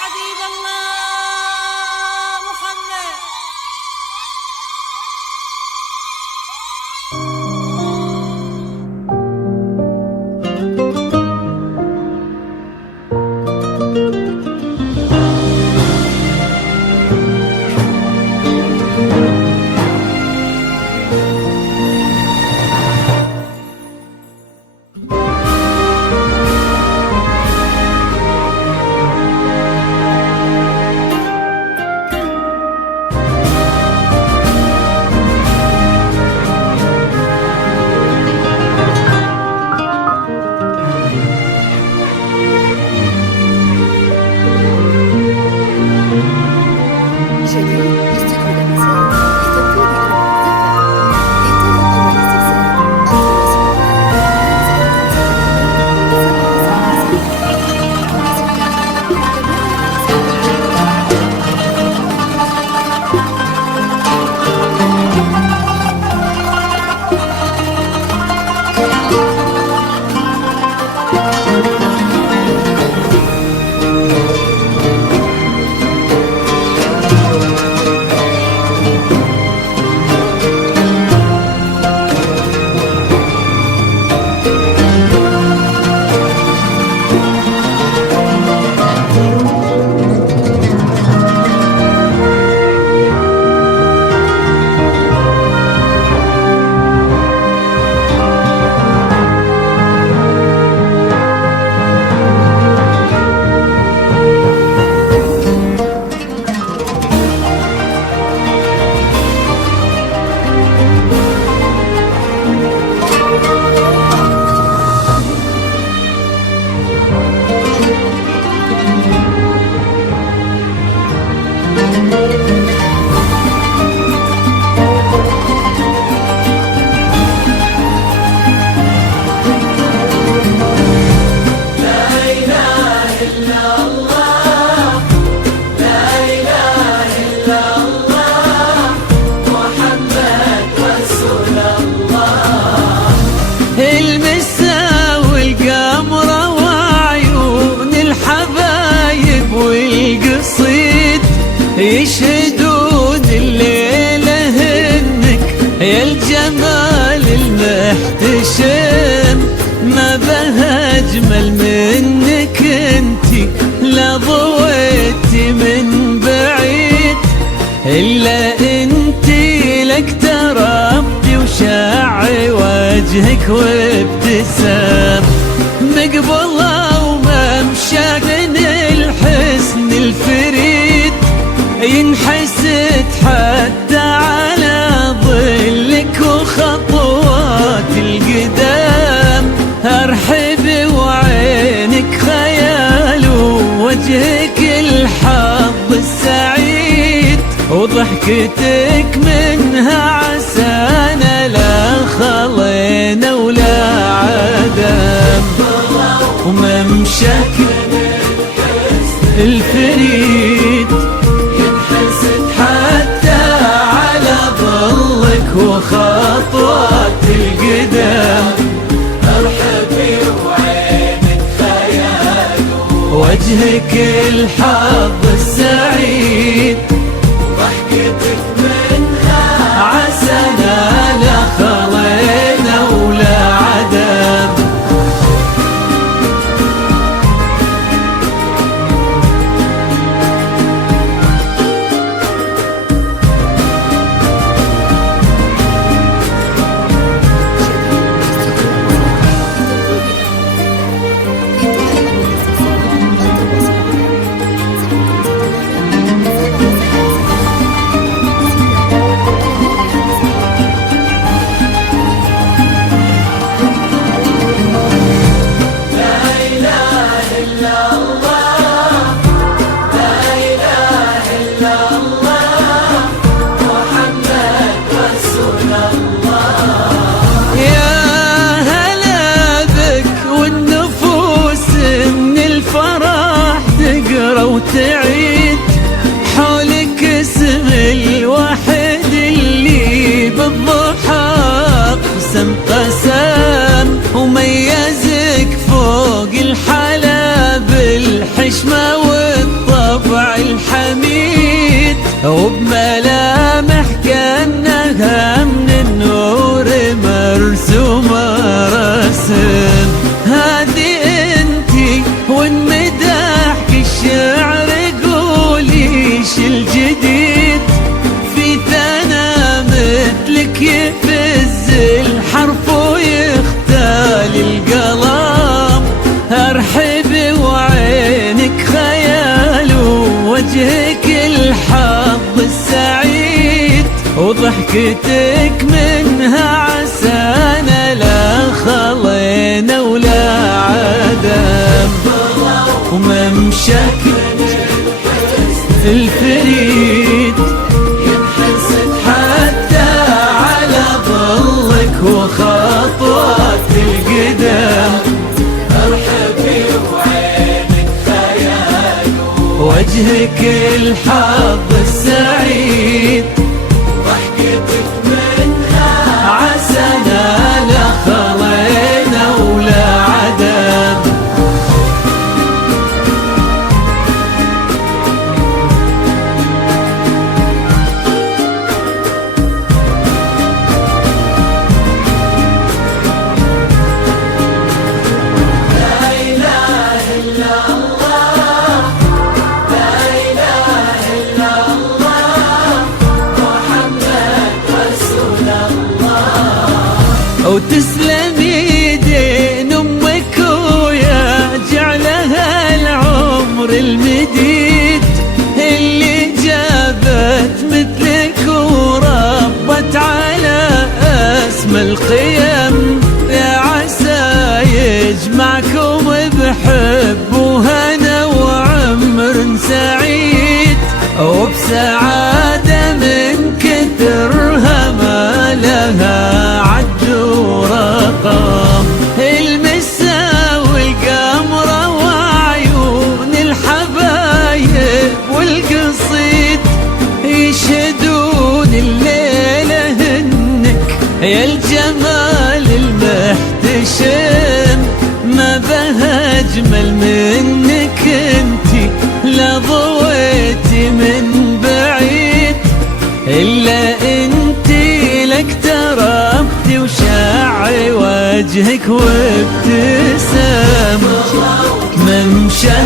حبيب الله محمد. يشهدون الليلة انك يا الجمال المحتشم، ما بها اجمل منك انتي، لا ضويتي من بعيد الا انتي، لك تربي وشاعي وجهك وابتسام، مقبله وممشاك من الحسن الفريد، ينحسد حتى على ظلك وخطوات القدام، ارحب وعينك خيال ووجهك الحظ السعيد، وضحكتك منها عسانا لا خلينا ولا عدم، وممشاك الفريد وخطوات القدام، ارحبي وعينك خيال وجهك الحظ السعيد، ضحكتك منها عسانا لا خلينا ولا عدم. ملامح كأنها من النور مرسومة رسم. هذه انتي وانمدحك الشعر قولي ايش الجديد في ثنا مثلك يفز الحرف ويختال القلم. ارحب وعينك خيال ووجهك الحظ السعيد وضحكتك منها عسانا لا خلينا ولا عدم. وممشك الفريد ينحسد حتى على ظلك وخطوات القدم. ارحبي وعينك خيال وجهك الحظ السعيد ضحكتك منها عسانا لا خلينا ولا عدم. وتسلم يدين امك ويا جعلها العمر المديد اللي جابت مثلك وربت على اسم القيم. يا عسى يجمعكم بحب وهنا وعمر سعيد وبسعادة من كثرها ما لها عد ورقم. المسا والقمرة وعيون الحبايب والقصيد يشهدون الليلة هنك يا الجمال المحتشم. ما بها أجمل منك انتي لا ضويتي من بعيد إلا انتي لك تربتي وشاعي وجهك وابتسام. ممشى